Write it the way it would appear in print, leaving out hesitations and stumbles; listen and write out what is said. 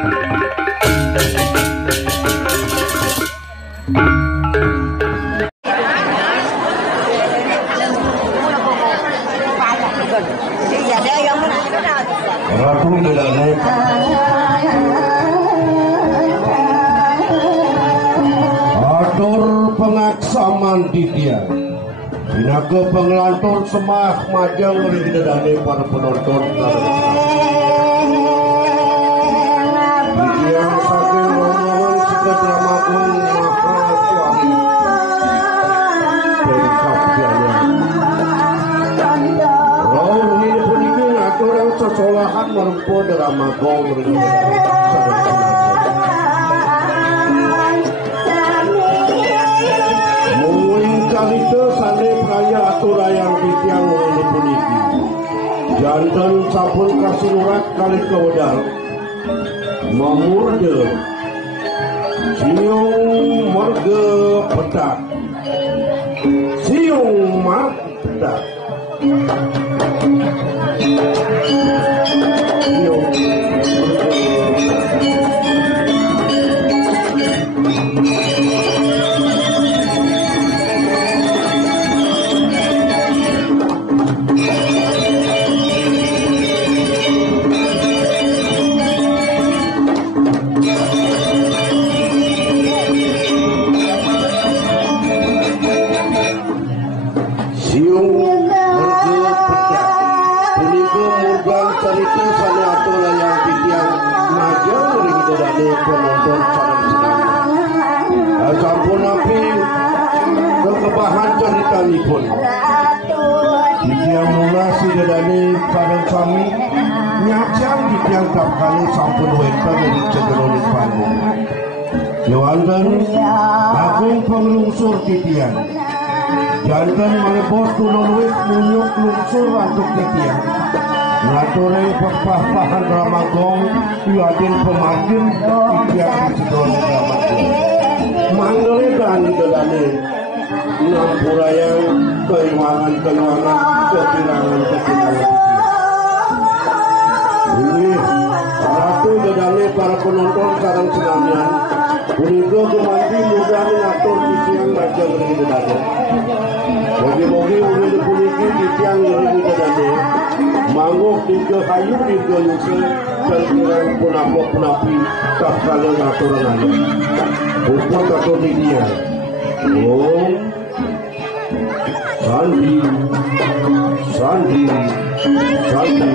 Ratu Dedane atur pengaksaman titian Dinaga pengelantur semah majang ring Dedane para penonton titian saking rombongan sika dramagung maka suami dari kapiannya roh ini puniki atur yang cocolahan merempo dramagung ring kalito sane praya aturayang titiang ini puniki jantan sampun kasurat kali kewedal memurde siung marga pedak siung marga pedak siung cerita sana atau layang titiang majang ring Dedane penonton sareng senang sampun api kekebahan ceritanipun titiang mulasi Dedane sareng sami nyacang titiang kapkali sampun wenten dari cegeroning panggung Yowanten agung penglungsur titiang jantan malebos tulunwit munyuk lungsur antuk titiang ngature pepah-pahan Ramagong yuadin pemargin titiang sidon Ramagong manggelekan Dedane ngampurayang keiwangan kekirangan ini Ratu Dedane para penonton sareng senamian punika kemanti mudah ngatur titiang majang ring Dedane mogi-mogi ulun puniki titiang ring Dedane manguh tiga kayu tiga yusel terkirang punapok-punapi tak kala ngaturan upah atau dia Sandi Sandi Sandi